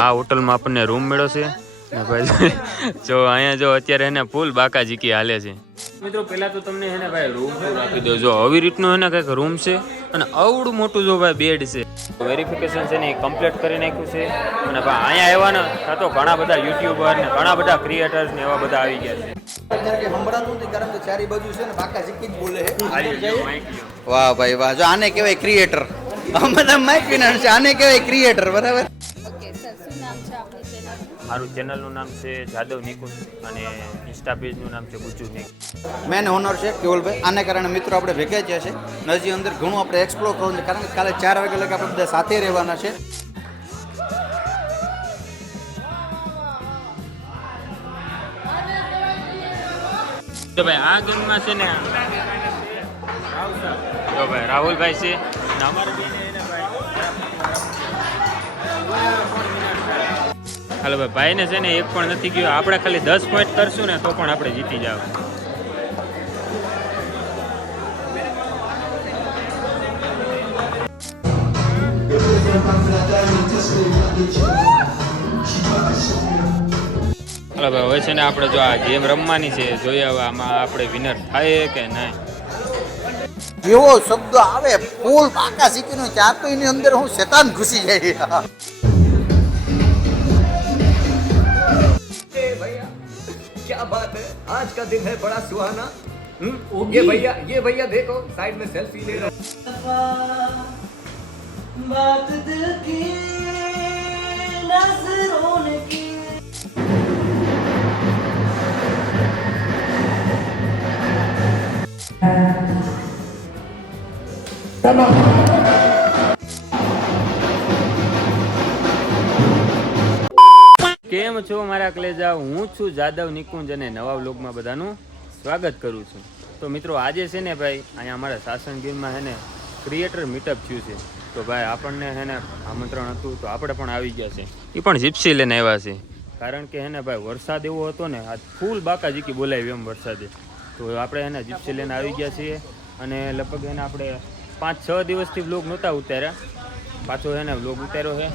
આ હોટલમાં આપણને રૂમ મળ્યો છે ને ભાઈ જો અહીંયા જો અત્યારે એને ફૂલ બાકા જીકી હાલે છે મિત્રો. પેલા તો તમને હે ને ભાઈ રૂમ આપી દો. જો આવી રીતનું હે ને કંઈક રૂમ છે અને આવડું મોટું જો ભાઈ બેડ છે. વેરિફિકેશન છે ને એ કમ્પ્લીટ કરી નાખ્યું છે અને ભાઈ અહીંયા આવ્યા ને તો ઘણા બધા યુટ્યુબર ને ઘણા બધા ક્રિએટર્સ ને એવા બધા આવી ગયા છે. વાહ ભાઈ વાહ. જો આને કહેવાય ક્રિએટર. બધા માઇક વિનર છે, આને કહેવાય ક્રિએટર. બરાબર. મારું ચેનલનું નામ છે જાદવ નિકુંજ અને ઇન્સ્ટા પેજનું નામ છે ગુજુ નિક. મેન ઓનર છે કેવલભાઈ. આને કારણે મિત્રો આપણે ભેગા થયા છે. હજી અંદર ઘણું આપણે એક્સપ્લોર કરવું છે કારણ કે કાલે 4 વાગે લગી આપણે બધા સાથે રહેવાના છે. તો ભાઈ આ ગેમમાં છે ને જો ભાઈ રાહુલભાઈ છે અને અમારે હાલો ભાઈ ભાઈને છે ને એક પણ નથી ગયો. આપણે ખાલી 10 પોઈન્ટ કરશું ને તો પણ આપણે જીતી જાવ. હાલો ભાઈ હવે છે ને આપણે જો આ ગેમ રમવાની છે, જોઈએ હવે આમાં આપણે વિનર થાય કે નહીં. જેવો શબ્દ આવે ફૂલ બાકા શીખીનો ત્યાં તો એની અંદર હું શેતાન ઘૂસી જાય. क्या बात है, आज का दिन है बड़ा सुहाना. ये भैया देखो साइड में सेल्फी ले रहा. बात दिल की नजरों ने की. કેમ છો મારા કલેજા, હું છું જાદવ નિકુંજ અને નવા વ્લોગમાં બધાનું સ્વાગત કરું છું. તો મિત્રો આજે છે ને ભાઈ અહીંયા અમારા સાસણ ગીરમાં છે ને ક્રિએટર મીટઅપ થયું છે. તો ભાઈ આપણને છે ને આમંત્રણ હતું તો આપણે પણ આવી ગયા છે. એ પણ જીપ્સી લઈને આવ્યા છે કારણ કે છે ને ભાઈ વરસાદ એવો હતો ને આજ ફૂલ બાકા જીકી બોલાવી એમ વરસાદે. તો આપણે એને જીપ્સી લઈને આવી ગયા છીએ અને લગભગ એને આપણે 5-6 દિવસથી વ્લોગ નહોતા ઉતાર્યા, પાછો એને વ્લોગ ઉતાર્યો છે.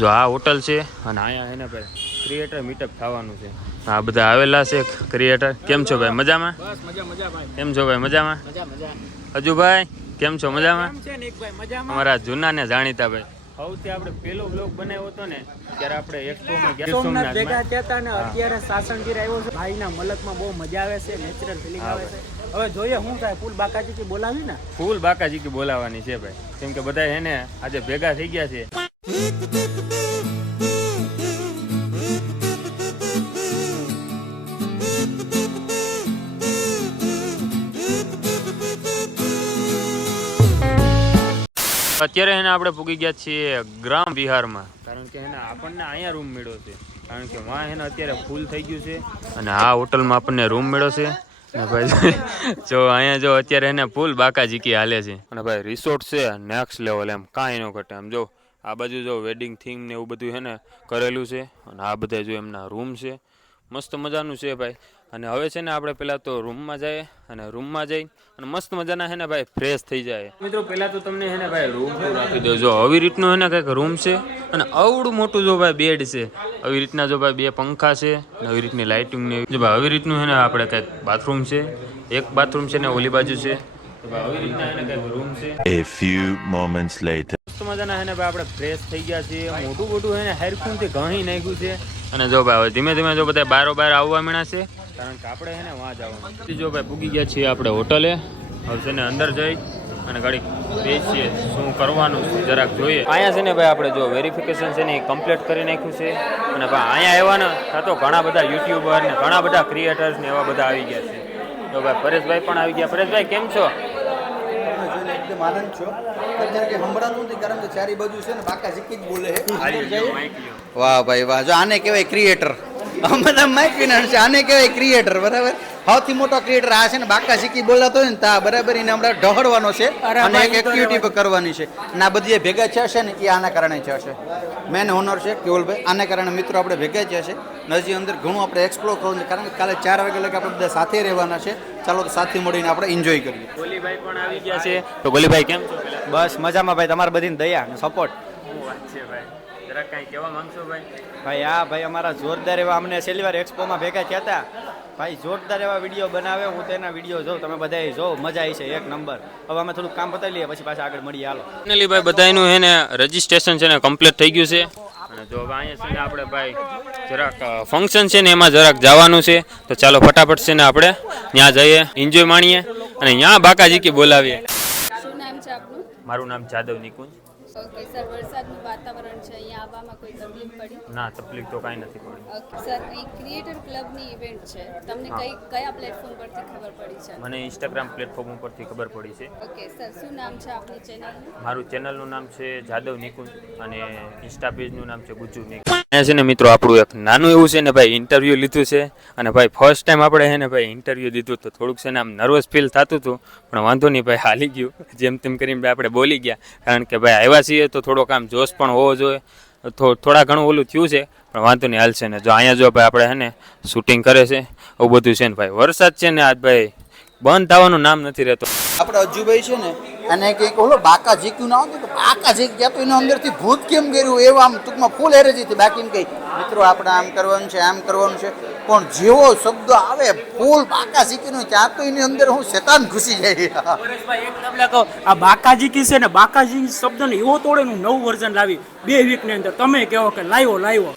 જો આ હોટલ છે અને અહીંયા એને ભાઈ ક્રિએટર મીટઅપ થવાનું છે. આ બધા આવેલા છે ક્રિએટર. કેમ છો ભાઈ, મજામાં? બસ મજા ભાઈ. કેમ છો ભાઈ, મજામાં? મજા. અજુભાઈ કેમ છો, મજામાં? છે ને એક ભાઈ મજામાં. અમારા જૂના ને જાણીતા ભાઈ. સૌથી આપણે પેલો વ્લોગ બનાવ્યો હતો ને ત્યારે આપણે એક્સપોમાં ગયા સોમનાથ ભેગા સોમનાથમાં. થયા હતા ને અત્યારે સાસણગીર આવ્યો છે. ભાઈના મલકમાં બહુ મજા આવે છે, નેચરલ ફિલિંગ આવે છે. હવે જોઈએ શું થાય. ફૂલ બાકાજી બોલાવી ને ફૂલ બાકાજી કે બોલાવાની છે ભાઈ, કેમ કે બધા એને આજે ભેગા થઈ ગયા છે. અત્યારે એને આપણે પૂગી ગયા છીએ ગ્રામ વિહારમાં કારણ કે એને આપણને અહીંયા રૂમ મળ્યો છે કારણ કે વાં એને અત્યારે ફૂલ થઈ ગયું છે અને આ હોટલમાં આપણને રૂમ મળ્યો છે ને ભાઈ જો અહીંયા જો અત્યારે એને ફૂલ બાકા જીકી હાલે છે અને ભાઈ રિસોર્ટ છે નેક્સ્ટ લેવલ એમ કાંઈ ન ઘટે. આમ જો આ બાજુ જો વેડિંગ થીમ ને એવું બધું છે ને કરેલું છે અને આ બધા જો એમના રૂમ છે, મસ્ત મજાનું છે ભાઈ. અને હવે છે ને આપણે પહેલાં તો રૂમમાં જઈએ અને રૂમમાં જઈ અને મસ્ત મજાના છે ને ભાઈ ફ્રેશ થઈ જાય. મિત્રો પહેલાં તો તમને છે ને ભાઈ રૂમ આપી દો. જો આવી રીતનું છે ને કંઈક રૂમ છે અને આવડું મોટું જો ભાઈ બેડ છે. આવી રીતના જો ભાઈ 2 પંખા છે અને આવી રીતની લાઇટિંગ ને જો ભાઈ આવી રીતનું છે ને આપણે કંઈક બાથરૂમ છે, એક બાથરૂમ છે ને ઓલી બાજુ છે. તો ભાઈ આવી રીતના એને કંઈક રૂમ છે. A few moments later. મસ્ત મજાના છે ને ભાઈ આપણે ફ્રેશ થઈ ગયા છીએ. મોટું મોટું છે ને હેરખુંથી ઘણી નાખ્યું છે અને જો ભાઈ હવે ધીમે ધીમે જો બધા બાર આવવા મીણા છે કારણ કે આપણે છે ને વાં જવાનું. જો ભાઈ પૂગી ગયા છીએ આપણે હોટલે. હવે છે ને અંદર જઈ અને ગાડી બેસીએ, શું કરવાનું છે જરાક જોઈએ. અહીંયા છે ને ભાઈ આપણે જો વેરિફિકેશન છે ને એ કમ્પ્લીટ કરી નાખ્યું છે અને ભાઈ અહીંયા આવ્યા ને તો ઘણા બધા યુટ્યુબર ને ઘણા બધા ક્રિએટર્સ ને એવા બધા આવી ગયા છે. તો ભાઈ પરેશભાઈ પણ આવી ગયા. પરેશભાઈ કેમ છો? એકદમ આનંદ છો. અત્યારે કે સંભળાતું નથી કારણ કે ચારી બાજુ છે ને બાકા શીખી જ બોલે. વાહ ભાઈ વાહ. જો આને કહેવાય ક્રિએટર. બધા માઇક વિનર છે, આને કહેવાય ક્રિએટર. બરાબર. સૌથી મોટો ક્રિએટર આ છે ને બાકા શીખી બોલાતો હોય ને તા બરાબર એને હમણાં ઢહડવાનો છે અને એક એક્ટિવિટી પર કરવાની છે અને આ બધી ભેગા થયા છે ને એ આના કારણે થયા છે. મેન ઓનર છે કેવલભાઈ. આના કારણે મિત્રો આપણે ભેગા થયા છે. હજી અંદર ઘણું આપણે એક્સપ્લોર કરવું છે કારણ કે કાલે 4 વાગે લગી આપણે બધા સાથે રહેવાના છે. ચાલો તો સાથે મળીને આપણે એન્જોય કરીએ. ગોલીભાઈ પણ આવી ગયા છે. તો ગોલીભાઈ કેમ છો? બસ મજામાં ભાઈ. તમારે બધીને દયા અને સપોર્ટ. શું વાત છે ભાઈ, જરાક કાંઈ કહેવા માંગશો ભાઈ? ભાઈ આ ભાઈ અમારા જોરદાર એવા અમને છેલ્લી વાર એક્સપોમાં ભેગા થયા હતા ભાઈ, જોરદાર એવા વિડીયો બનાવે. હું તેના વિડીયો જોઉં, તમે બધા જો, મજા આવી છે એક નંબર. હવે અમે થોડુંક કામ પતાવી લઈએ પછી પાછા આગળ મળીએ. હાલો ફાઇનલી ભાઈ બધાનું હે ને રજીસ્ટ્રેશન છે ને કમ્પ્લીટ થઈ ગયું છે. અને જો હવે અહીંયા છે ને આપણે ભાઈ જરાક ફંક્શન છે ને એમાં જરાક જવાનું છે, તો ચાલો ફટાફટ છે ને આપણે ત્યાં જઈએ, એન્જોય માણીએ અને ત્યાં બાકાજીકી બોલાવીએ. શું નામ છે આપનું? મારું નામ જાદવ નિકુંજ. ઓકે સર, વરસાદનું વાતાવરણ છે, અહીંયા આવવામાં કોઈ તકલીફ પડી? ના, તકલીફ તો કાંઈ નથી પડી. ઓકે સર, અહીં ક્રિએટર ક્લબની ઇવેન્ટ છે, તમને કયા પ્લેટફોર્મ પરથી ખબર પડી છે? મને ઇન્સ્ટાગ્રામ પ્લેટફોર્મ ઉપરથી ખબર પડી છે. ઓકે સર, શું નામ છે આપની ચેનલનું? મારું ચેનલનું નામ છે જાદવ નિકુંજ અને ઇન્સ્ટા પેજનું નામ છે ગુજ્જુ નિકુંજ. અહીંયા છે ને મિત્રો આપણું એક નાનું એવું છે ને ભાઈ ઇન્ટરવ્યૂ લીધું છે. અને ભાઈ ફર્સ્ટ ટાઈમ આપણે છે ને ભાઈ ઇન્ટરવ્યૂ લીધું તો થોડુંક છે ને આમ નર્વસ ફીલ થતું હતું, પણ વાંધો નહીં ભાઈ, હાલી ગયું. જેમ તેમ કરીને ભાઈ આપણે બોલી ગયા, કારણ કે ભાઈ આવ્યા છીએ તો થોડોક આમ જોશ પણ હોવો જોઈએ. થોડા ઘણું ઓલું થયું છે પણ વાંધો નહીં, હાલશે ને. જો અહીંયા જો ભાઈ આપણે છે ને શૂટિંગ કરે છે, એવું બધું છે ને ભાઈ. વરસાદ છે ને આજ ભાઈ બંધ થવાનું નામ નથી રહેતો. આપણે અજુભાઈ છે ને અને કંઈક ઓલો બાકા ઝીક્યું ના હતું, બાકા ઝીક ગયા તો એના અંદરથી ભૂત કેમ કર્યું એવું આમ ટૂંકમાં ફૂલ એરેજીથી બાકી કંઈ મિત્રો આપણે આમ કરવાનું છે, આમ કરવાનું છે, પણ જેવો શબ્દ આવે ફૂલ બાકા ઝીકીનું, ત્યાં તો એની અંદર હું શેતાન ઘૂસી જાય. આ બાકાજીકી છે ને, બાકાજી શબ્દને એવો તોડે હું નવું વર્ઝન લાવી 2 વીકની અંદર. તમે કહો કે લાવ્યો.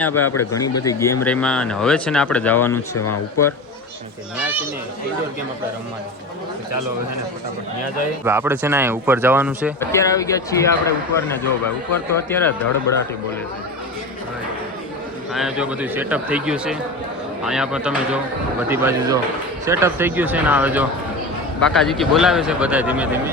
ત્યાં ભાઈ આપણે ઘણી બધી ગેમ રમ્યા અને હવે છે ને આપણે જવાનું છે વहाँ ઉપર, કારણ કે ત્યાં છે ને ઇન્ડોર ગેમ આપણે રમવાની છે. તો ચાલો હવે છે ને ફટાફટ ત્યાં જઈએ. આપણે છે ને અહીંયા ઉપર જવાનું છે. અત્યારે આવી ગયા છીએ આપણે ઉપર ને જો ભાઈ ઉપર તો અત્યારે ધડબડાટી બોલે છે. અહીંયા જો બધું સેટઅપ થઈ ગયું છે. અહીંયા પણ તમે જો બધી બાજુ જો સેટઅપ થઈ ગયું છે ને હવે જો બાકાજીકી બોલાવે છે બધા ધીમે ધીમે.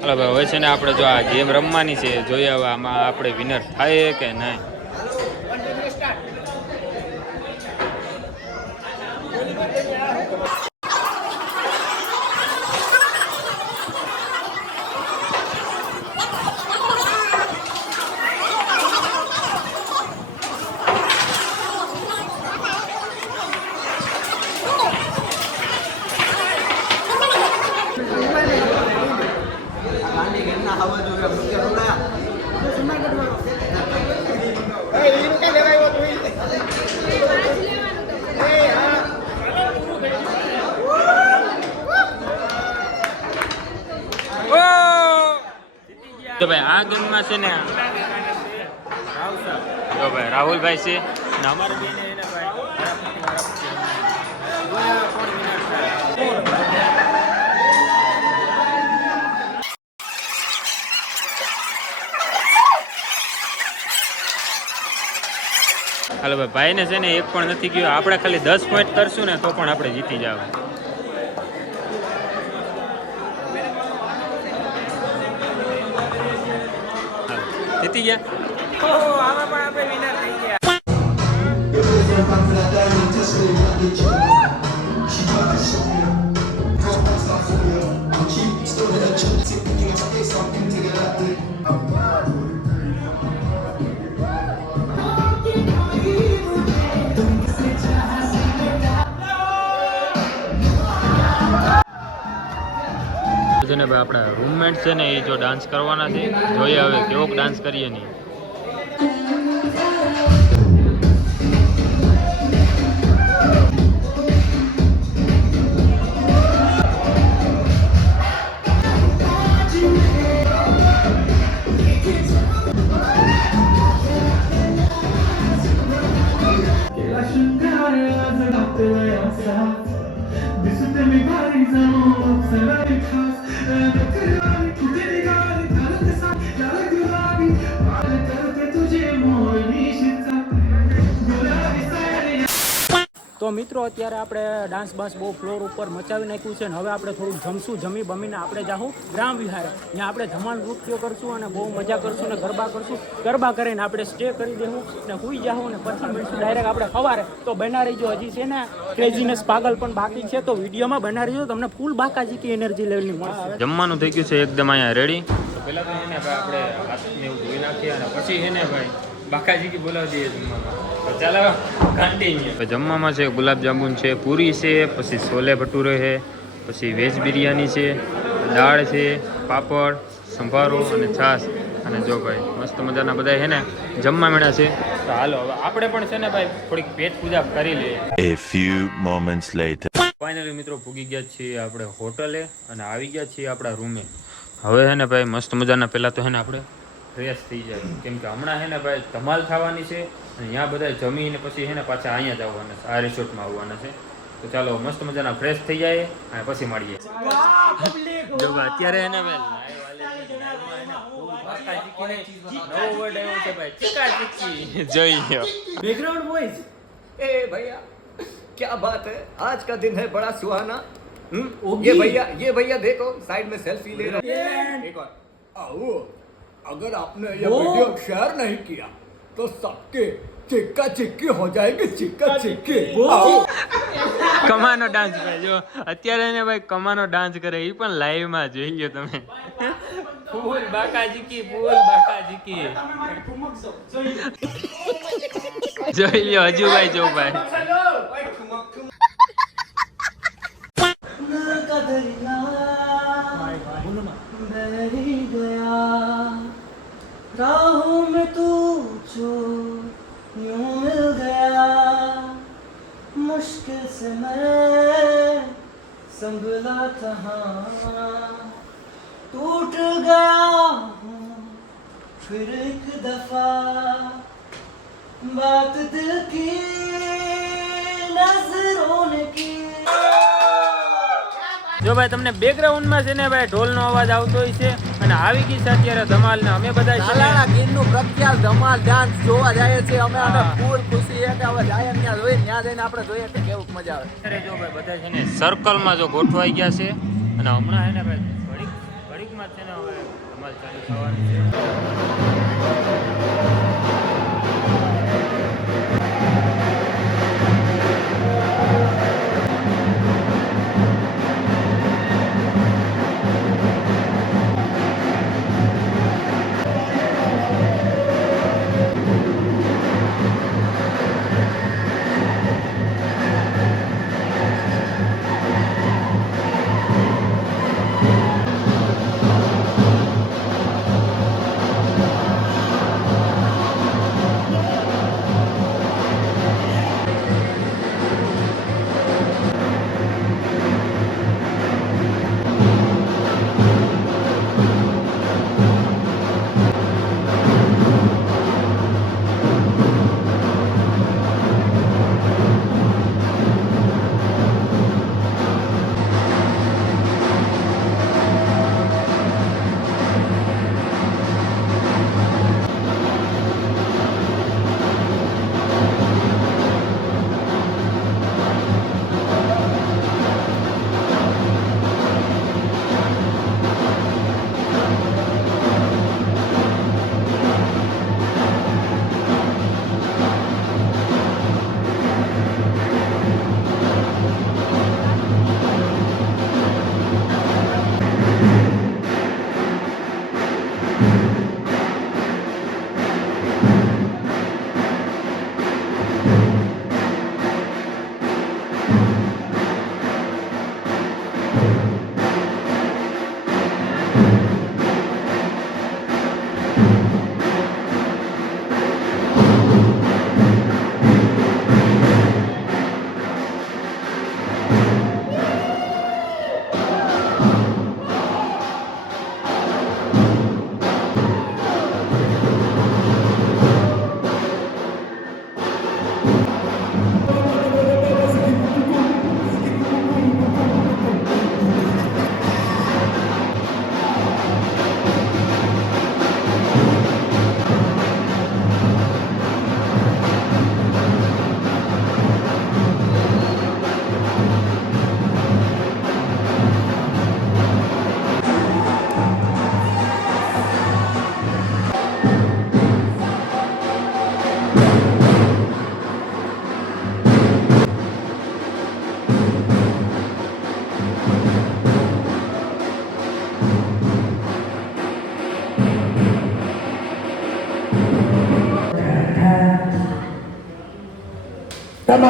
હાલો ભાઈ હવે છે ને આપણે જો આ ગેમ રમવાની છે, જોઈએ હવે આમાં આપણે વિનર થાય કે નહીં. તો ભાઈ આ ગેમમાં છે ને જો ભાઈ રાહુલભાઈ છે ને અમારા બેને એને હાલો ભાઈ, ભાઈને છે ને એક પણ નથી ગયો. આપણે ખાલી 10 પોઈન્ટ કરશું ને તો પણ આપણે જીતી જાવ. જીતી ગયા. છે ને ભાઈ આપણા રૂમમેટ છે ને એ જો ડાન્સ કરવાના છે, જોઈએ હવે કેવો ડાન્સ કરીએ નહીં. તો મિત્રો અત્યારે આપણે ડાન્સ બાન્સ બહુ ફ્લોર ઉપર મચાવી નાખ્યું છે, અને હવે આપણે થોડુંક જમશું. જમી બમીને આપણે જાઉં ગ્રામ વિહારે, ત્યાં આપણે ધમાલ નૃત્ય કરશું અને બહુ મજા કરશું ને ગરબા કરશું. ગરબા કરીને આપણે સ્ટે કરી દેવું ને સૂઈ જાઉં ને પછી મળશું ડાયરેક્ટ આપણે સવારે. તો બના રહીજો, હજી છે ને ક્રેઝીનેસ પાગલ પણ બાકી છે, તો વિડીયોમાં બના રહીજો, તમને ફૂલ બાકાજીકી એનર્જી લેવલની મળશે. જમવાનું થઈ ગયું છે એકદમ અહીંયા રેડી. તો પહેલાં તો એને ભાઈ આપણે હાથને એવું ધોઈ નાખીએ અને પછી એને ભાઈ બાકાજી કે બોલાવી દઈએ જમવામાં. તો ચાલો કન્ટિન્યુ. જમવામાં છે ગુલાબજાંબુ છે, પૂરી છે, પછી છોલે ભટુરે છે, પછી વેજ બિરયાની છે, દાળ છે, પાપડ, સંભારો અને છાશ. અને જો ભાઈ મસ્ત મજાના બધા છે ને જમવા મળ્યા છે. તો હાલો હવે આપણે પણ છે ને ભાઈ થોડીક પેટ પૂજા કરી લઈએ. A few moments later. Finally મિત્રો પૂગી ગયા છીએ આપણે હોટલે અને આવી ગયા છીએ આપણા રૂમે. હવે છે ને ભાઈ મસ્ત મજાના પહેલાં તો છે ને આપણે ફ્રેશ થઈ જાય, કેમ કે હમણાં છે ને ભાઈ ધમાલ થવાની છે અને ત્યાં બધા જમીને પછી છે ને પાછા અહીંયા જ આવવાના છે, આ રિસોર્ટમાં આવવાના છે. તો ચાલો મસ્ત મજાના ફ્રેશ થઈ જાય અને પછી મળીએ. જો ભાઈ અત્યારે છે ને ભાઈ બેકગ્રાઉન્ડ વોઇસ ए भैया क्या बात है, आज का दिन है बड़ा सुहाना. ओगी. ये भैया देखो साइड में सेल्फी ले रहे हैं. एक और आओ, अगर आपने ये वो. वीडियो शेयर नहीं किया तो सबके चिक्का चिक्की हो जाएगी, चिक्का चिक्की. કમાનો ડાન્સ ભાઈ જો અત્યારે ને ભાઈ કમાનો ડાન્સ કરે એ પણ લાઈવ માં જોઈ લ્યો તમે. ફૂલ બાકાજી કી, ફૂલ બાકાજી કી. જોઈ લ્યો હજુ ભાઈ જો ભાઈ. राहों में तू जो यूं मिल गया, मुश्किल से मैं संभला था, टूट गया हूँ फिर एक दफा, बात दिल की नजरों ने की. જો ભાઈ તમને બેકગ્રાઉન્ડમાં છે ને ભાઈ ઢોલનો અવાજ આવતો હોય છે અને આવી ગઈ છે અત્યારે ધમાલ ને અમે બધા છે ને તાલાળા ગીરનું પ્રખ્યાત ધમાલ ડાન્સ જોવા જાય છે અમે. અને હા. ફૂલ ખુશી છે કે હવે જાય ત્યાં જોઈએ, ત્યાં જઈને આપણે જોઈએ કે કેવું મજા આવે. અત્યારે જો ભાઈ બધા છે ને સર્કલમાં જો ગોઠવાઈ ગયા છે અને હમણાં છે ને ભાઈ ઘડીકમાં છે ને હવે ધમાલ ચાલુ થવાની છે. A few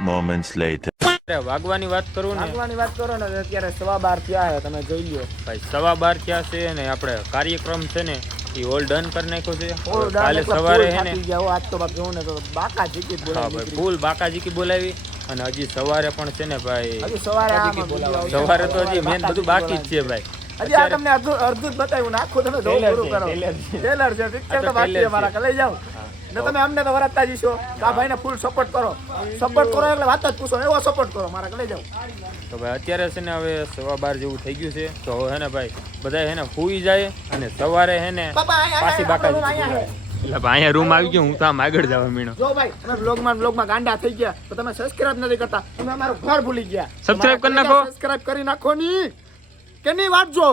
moments later. અરે વાગવાની વાત કરું ને આગવાની વાત કરો ને તો અત્યારે 12:15 થયા છે, તમે જોઈ લ્યો. ભાઈ 12:15 થયા છે ને આપણે કાર્યક્રમ છે ને એ ઓલ ડન કરી નાખ્યો છે. ઓર કાલે એટલે સવારે ફૂલ હે ને થાકી ગયા હો. આજ તો બાપ જોઉં ને તો બાકા જીકી જ હા બોલાવી ભાઈ નીકળી. ફૂલ બાકાજીકી બોલાવી અને હજી સવારે પણ છે ને ભાઈ હજી સવારે આમાં બીજું આવશે. સવારે તો હજી મેન બધું બાકી જ છે ભાઈ. હજી આ તમને અડધું જ બતાવ્યું ને આખું તમે જોવું પૂરું કરો. ટેલર છે પિક્ચર તો બાકી છે મારા લઈ જાઓ ને તમે અમને તો વરાતતા જ છો કે આ ભાઈને ફૂલ સપોર્ટ કરો એટલે વાત જ પૂછો એવો સપોર્ટ કરો મારા લઈ જાઓ. તો ભાઈ અત્યારે છે ને હવે 12:15 જેવું થઈ ગયું છે તો હવે હે ને ભાઈ બધા હે ને સૂઈ જાય અને સવારે હે ને બાપા, પાછી બાકાજી બોલાવે. એટલે ભાઈ અહીંયા રૂમ આવી ગયો હું તો આમ આગળ જવા મીણો. જો ભાઈ તમે બ્લોગમાં ગાંડા થઈ ગયા તો તમે સબસ્ક્રાઇબ નથી કરતા, તમે અમારું ઘર ભૂલી ગયા. Subscribe કરી નાખો. સબસ્ક્રાઇબ કરી નાખો ની કેની વાત જો